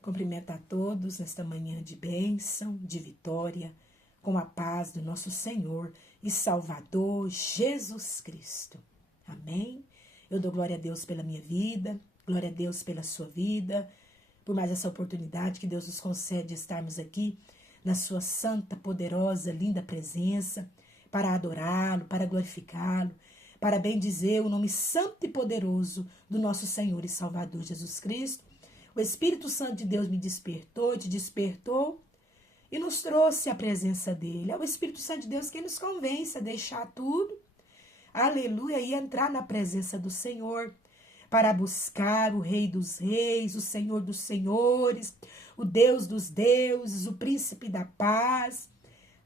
Cumprimento a todos nesta manhã de bênção, de vitória, com a paz do nosso Senhor e Salvador Jesus Cristo. Amém? Eu dou glória a Deus pela minha vida, glória a Deus pela sua vida, por mais essa oportunidade que Deus nos concede de estarmos aqui na sua santa, poderosa, linda presença, para adorá-lo, para glorificá-lo, para bendizer o nome santo e poderoso do nosso Senhor e Salvador Jesus Cristo. O Espírito Santo de Deus me despertou, te despertou e nos trouxe a presença dele. É o Espírito Santo de Deus quem nos convence a deixar tudo, aleluia, e entrar na presença do Senhor para buscar o Rei dos Reis, o Senhor dos Senhores, o Deus dos deuses, o Príncipe da Paz.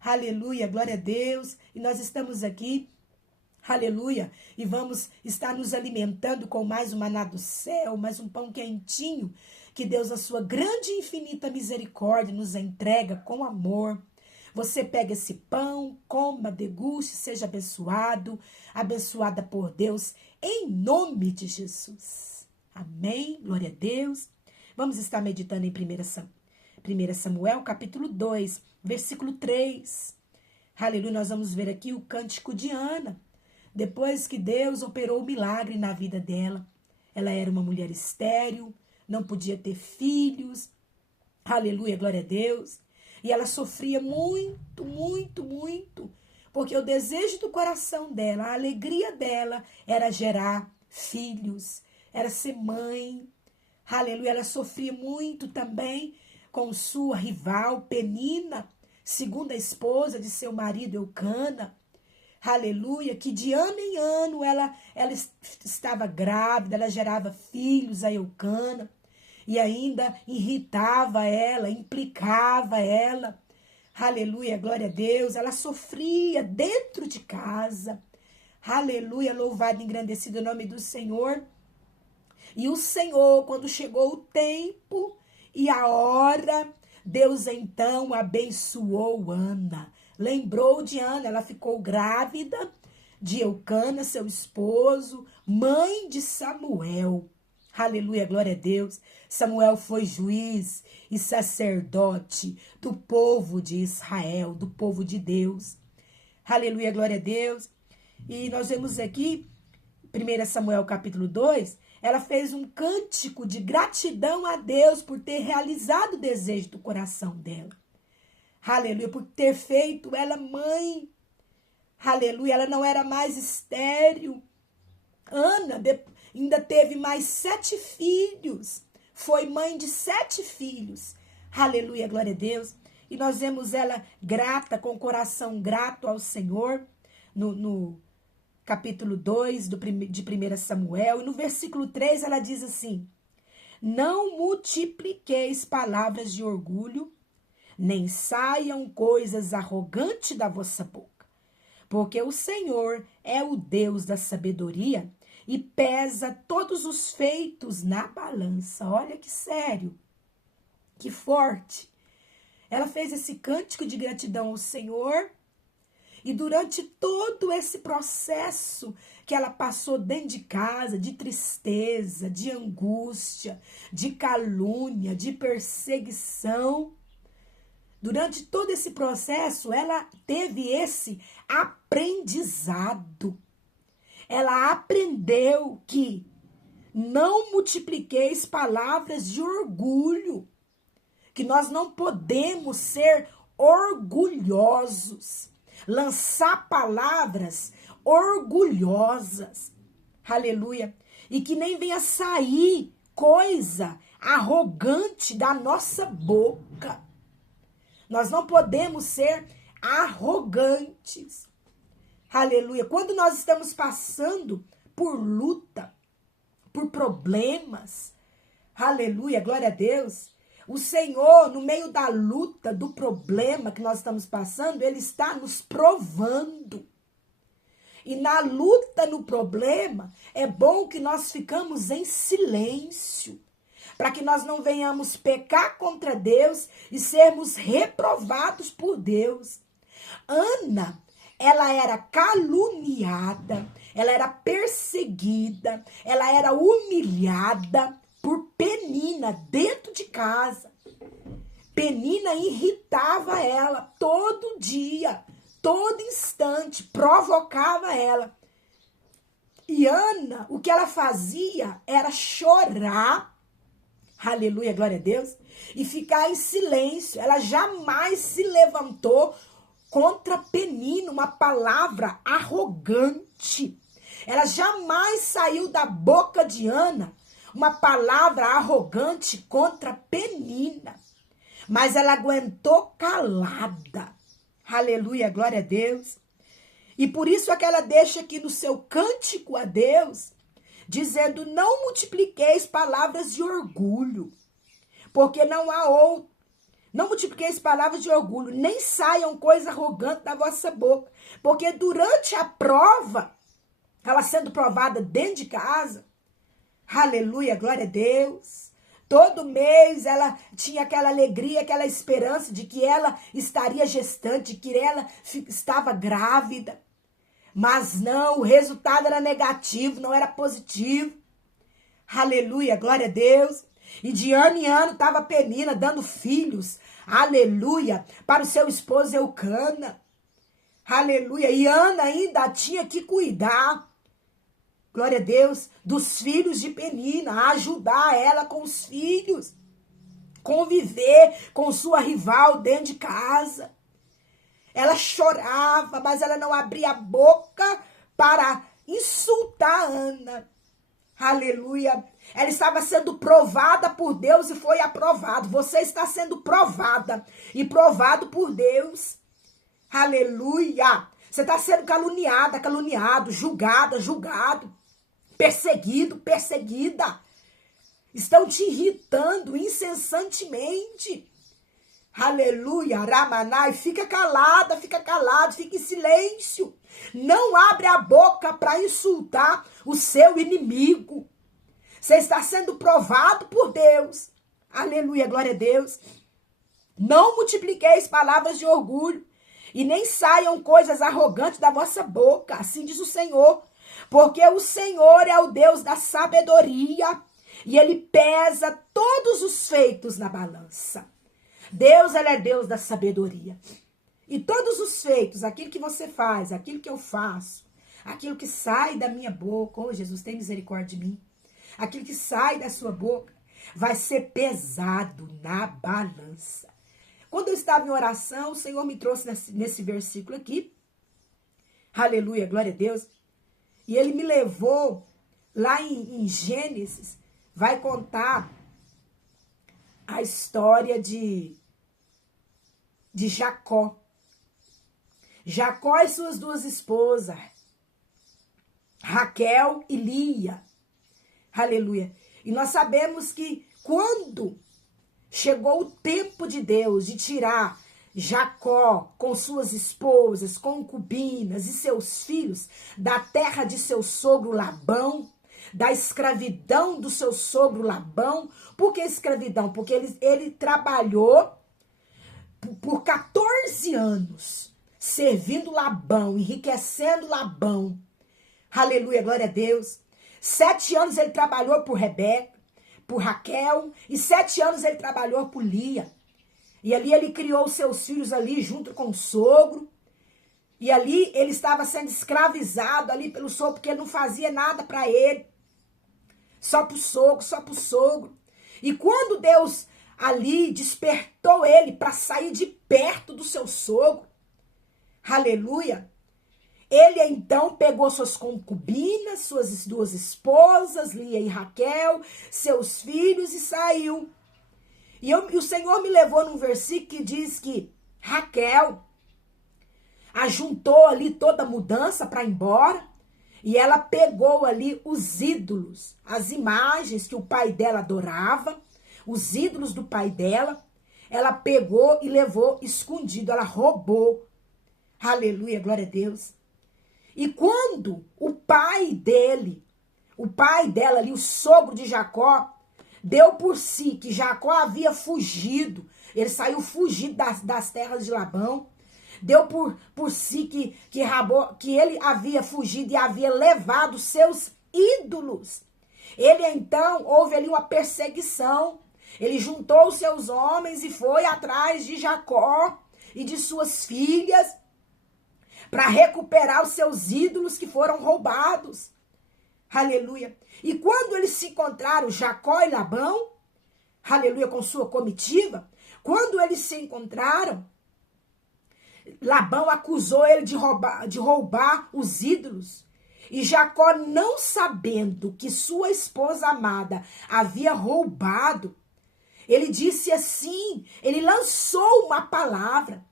Aleluia, glória a Deus. E nós estamos aqui, aleluia, e vamos estar nos alimentando com mais um maná do céu, mais um pão quentinho, que Deus, na sua grande e infinita misericórdia, nos entrega com amor. Você pega esse pão, coma, deguste, seja abençoado, abençoada por Deus, em nome de Jesus. Amém, glória a Deus. Vamos estar meditando em 1 Samuel, capítulo 2, versículo 3. Aleluia, nós vamos ver aqui o cântico de Ana. Depois que Deus operou o milagre na vida dela, ela era uma mulher estéril, não podia ter filhos, aleluia, glória a Deus, e ela sofria muito, muito, muito, porque o desejo do coração dela, a alegria dela era gerar filhos, era ser mãe, aleluia, ela sofria muito também com sua rival Penina, segunda esposa de seu marido Eucana, aleluia, que de ano em ano ela estava grávida, ela gerava filhos a Eucana, e ainda irritava ela, implicava ela, aleluia, glória a Deus, ela sofria dentro de casa, aleluia, louvado e engrandecido o nome do Senhor. E o Senhor, quando chegou o tempo e a hora, Deus então abençoou Ana, lembrou de Ana, ela ficou grávida de Eucana, seu esposo, mãe de Samuel. Aleluia, glória a Deus. Samuel foi juiz e sacerdote do povo de Israel, do povo de Deus. Aleluia, glória a Deus. E nós vemos aqui, 1 Samuel capítulo 2, ela fez um cântico de gratidão a Deus por ter realizado o desejo do coração dela. Aleluia, por ter feito ela mãe. Aleluia, ela não era mais estéril. Ana ainda teve mais 7 filhos. Foi mãe de 7 filhos. Aleluia, glória a Deus. E nós vemos ela grata, com o coração grato ao Senhor, no capítulo 2 de 1 Samuel. E no versículo 3 ela diz assim: não multipliqueis palavras de orgulho, nem saiam coisas arrogantes da vossa boca, porque o Senhor é o Deus da sabedoria e pesa todos os feitos na balança. Olha que sério, que forte. Ela fez esse cântico de gratidão ao Senhor e durante todo esse processo que ela passou dentro de casa, de tristeza, de angústia, de calúnia, de perseguição, durante todo esse processo, ela teve esse aprendizado. Ela aprendeu que não multipliqueis palavras de orgulho, que nós não podemos ser orgulhosos, lançar palavras orgulhosas, aleluia, e que nem venha sair coisa arrogante da nossa boca. Nós não podemos ser arrogantes. Aleluia. Quando nós estamos passando por luta, por problemas, aleluia, glória a Deus, o Senhor, no meio da luta, do problema que nós estamos passando, Ele está nos provando. E na luta, no problema, é bom que nós ficamos em silêncio, para que nós não venhamos pecar contra Deus e sermos reprovados por Deus. Ana, ela era caluniada, ela era perseguida, ela era humilhada por Penina dentro de casa. Penina irritava ela todo dia, todo instante, provocava ela. E Ana, o que ela fazia era chorar, aleluia, glória a Deus, e ficar em silêncio. Ela jamais se levantou contra Penina, uma palavra arrogante. Ela jamais saiu da boca de Ana uma palavra arrogante contra Penina. Mas ela aguentou calada. Aleluia, glória a Deus. E por isso é que ela deixa aqui no seu cântico a Deus, dizendo, não multipliqueis palavras de orgulho, porque não há outro. Não multipliqueis palavras de orgulho, nem saiam coisa arrogante da vossa boca. Porque durante a prova, ela sendo provada dentro de casa, aleluia, glória a Deus, todo mês ela tinha aquela alegria, aquela esperança de que ela estaria gestante, que ela estava grávida. Mas não, o resultado era negativo, não era positivo. Aleluia, glória a Deus. E de ano em ano estava Penina dando filhos, aleluia, para o seu esposo Eucana. Aleluia, e Ana ainda tinha que cuidar, glória a Deus, dos filhos de Penina, ajudar ela com os filhos, conviver com sua rival dentro de casa. Ela chorava, mas ela não abria a boca para insultar Ana. Aleluia. Ela estava sendo provada por Deus e foi aprovado. Você está sendo provada e provado por Deus. Aleluia. Você está sendo caluniada, caluniado, julgada, julgado, perseguido, perseguida. Estão te irritando incessantemente. Aleluia, Ramanai, fica calada, fica calado, fica em silêncio. Não abre a boca para insultar o seu inimigo. Você está sendo provado por Deus. Aleluia, glória a Deus. Não multipliqueis palavras de orgulho e nem saiam coisas arrogantes da vossa boca, assim diz o Senhor. Porque o Senhor é o Deus da sabedoria e Ele pesa todos os feitos na balança. Deus, Ele é Deus da sabedoria. E todos os feitos, aquilo que você faz, aquilo que eu faço, aquilo que sai da minha boca, oh Jesus, tem misericórdia de mim, aquilo que sai da sua boca, vai ser pesado na balança. Quando eu estava em oração, o Senhor me trouxe nesse versículo aqui, aleluia, glória a Deus, e Ele me levou lá em Gênesis, vai contar a história de Jacó. Jacó e suas duas esposas, Raquel e Lia. Aleluia. E nós sabemos que quando chegou o tempo de Deus de tirar Jacó com suas esposas, concubinas e seus filhos da terra de seu sogro Labão, da escravidão do seu sogro Labão. Por que escravidão? Porque ele trabalhou por 14 anos, servindo Labão, enriquecendo Labão. Aleluia, glória a Deus. 7 anos ele trabalhou por Rebeca, por Raquel, e 7 anos ele trabalhou por Lia. E ali ele criou seus filhos ali junto com o sogro. E ali ele estava sendo escravizado ali pelo sogro, porque ele não fazia nada para ele. Só pro sogro, só pro sogro. E quando Deus ali despertou ele para sair de perto do seu sogro, aleluia, ele então pegou suas concubinas, suas duas esposas, Lia e Raquel, seus filhos, e saiu. E o Senhor me levou num versículo que diz que Raquel ajuntou ali toda a mudança para ir embora, e ela pegou ali os ídolos, as imagens que o pai dela adorava, os ídolos do pai dela, ela pegou e levou escondido, ela roubou. Aleluia, glória a Deus. E quando o pai dela ali, o sogro de Jacó, deu por si que Jacó havia fugido, ele saiu fugido das terras de Labão, deu por si que ele havia fugido e havia levado seus ídolos. Ele então, houve ali uma perseguição. Ele juntou os seus homens e foi atrás de Jacó e de suas filhas para recuperar os seus ídolos que foram roubados. Aleluia. E quando eles se encontraram, Jacó e Labão, aleluia, com sua comitiva, quando eles se encontraram, Labão acusou ele de roubar os ídolos. E Jacó, não sabendo que sua esposa amada havia roubado, ele disse assim, ele lançou uma palavra,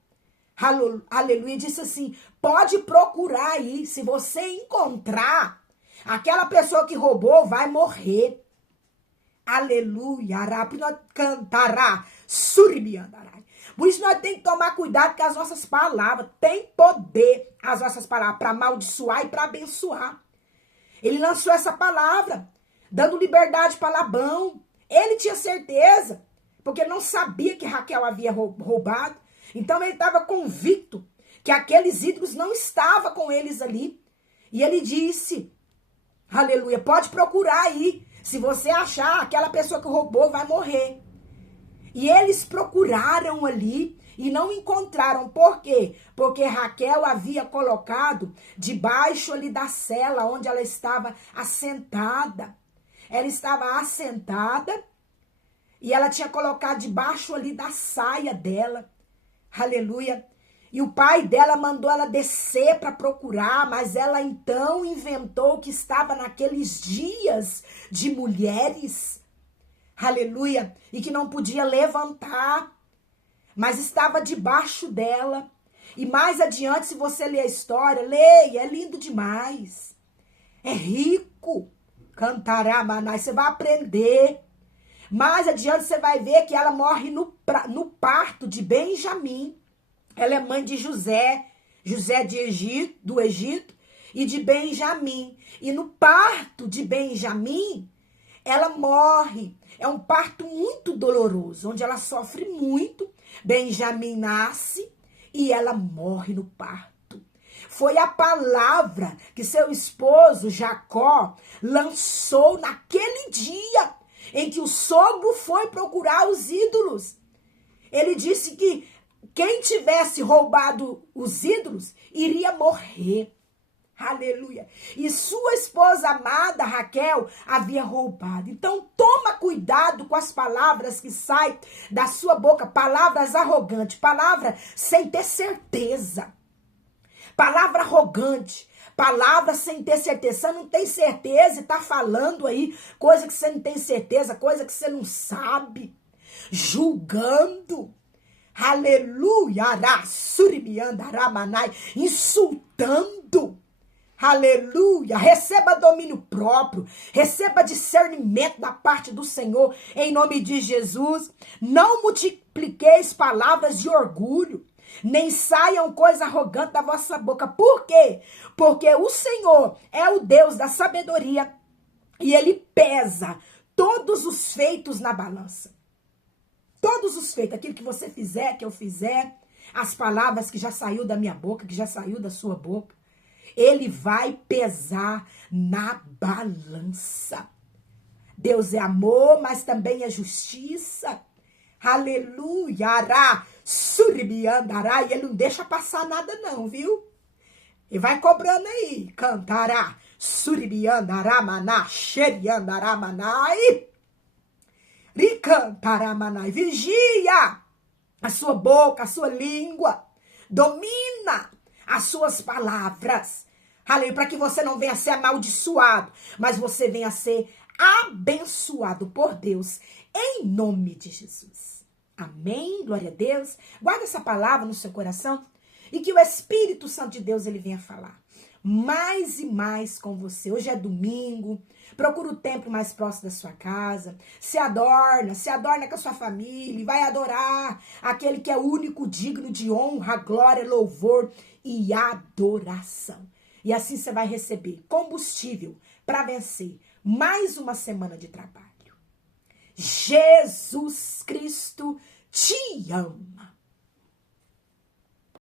aleluia, disse assim, pode procurar aí, se você encontrar, aquela pessoa que roubou vai morrer. Aleluia, cantará, suribiandará. Por isso nós temos que tomar cuidado com as nossas palavras. Tem poder as nossas palavras para amaldiçoar e para abençoar. Ele lançou essa palavra, dando liberdade para Labão. Ele tinha certeza, porque ele não sabia que Raquel havia roubado. Então ele estava convicto que aqueles ídolos não estavam com eles ali. E ele disse, aleluia, pode procurar aí. Se você achar, aquela pessoa que roubou vai morrer. E eles procuraram ali e não encontraram. Por quê? Porque Raquel havia colocado debaixo ali da cela onde ela estava assentada. Ela estava assentada e ela tinha colocado debaixo ali da saia dela. Aleluia. E o pai dela mandou ela descer para procurar, mas ela então inventou que estava naqueles dias de mulheres. Aleluia. E que não podia levantar, mas estava debaixo dela. E mais adiante, se você ler a história, leia, é lindo demais. É rico. Cantará, manai, você vai aprender. Mais adiante você vai ver que ela morre no parto de Benjamim. Ela é mãe de José do Egito e de Benjamim. E no parto de Benjamim, ela morre. É um parto muito doloroso, onde ela sofre muito. Benjamim nasce e ela morre no parto. Foi a palavra que seu esposo Jacó lançou naquele dia em que o sogro foi procurar os ídolos. Ele disse que quem tivesse roubado os ídolos iria morrer. Aleluia. E sua esposa amada, Raquel, havia roubado. Então, toma cuidado com as palavras que saem da sua boca. Palavras arrogantes. Palavra sem ter certeza. Palavra arrogante. Palavra sem ter certeza. Você não tem certeza e está falando aí coisa que você não tem certeza, coisa que você não sabe. Julgando. Aleluia. Insultando. Aleluia, receba domínio próprio, receba discernimento da parte do Senhor, em nome de Jesus. Não multipliqueis palavras de orgulho, nem saiam coisa arrogante da vossa boca. Por quê? Porque o Senhor é o Deus da sabedoria e Ele pesa todos os feitos na balança. Todos os feitos, aquilo que você fizer, que eu fizer, as palavras que já saiu da minha boca, que já saiu da sua boca, Ele vai pesar na balança. Deus é amor, mas também é justiça. Aleluia. Ará, suribiandará. E Ele não deixa passar nada não, viu? E vai cobrando aí. Cantará, suribiandará, maná, xeriandará, manai. Ricantará, manai. Vigia a sua boca, a sua língua. Domina as suas palavras, aleluia, para que você não venha a ser amaldiçoado, mas você venha a ser abençoado por Deus, em nome de Jesus. Amém? Glória a Deus. Guarda essa palavra no seu coração e que o Espírito Santo de Deus ele venha falar mais e mais com você. Hoje é domingo, procura o templo mais próximo da sua casa, se adorna com a sua família, vai adorar aquele que é único, digno de honra, glória, louvor e adoração. E assim você vai receber combustível para vencer mais uma semana de trabalho. Jesus Cristo te ama.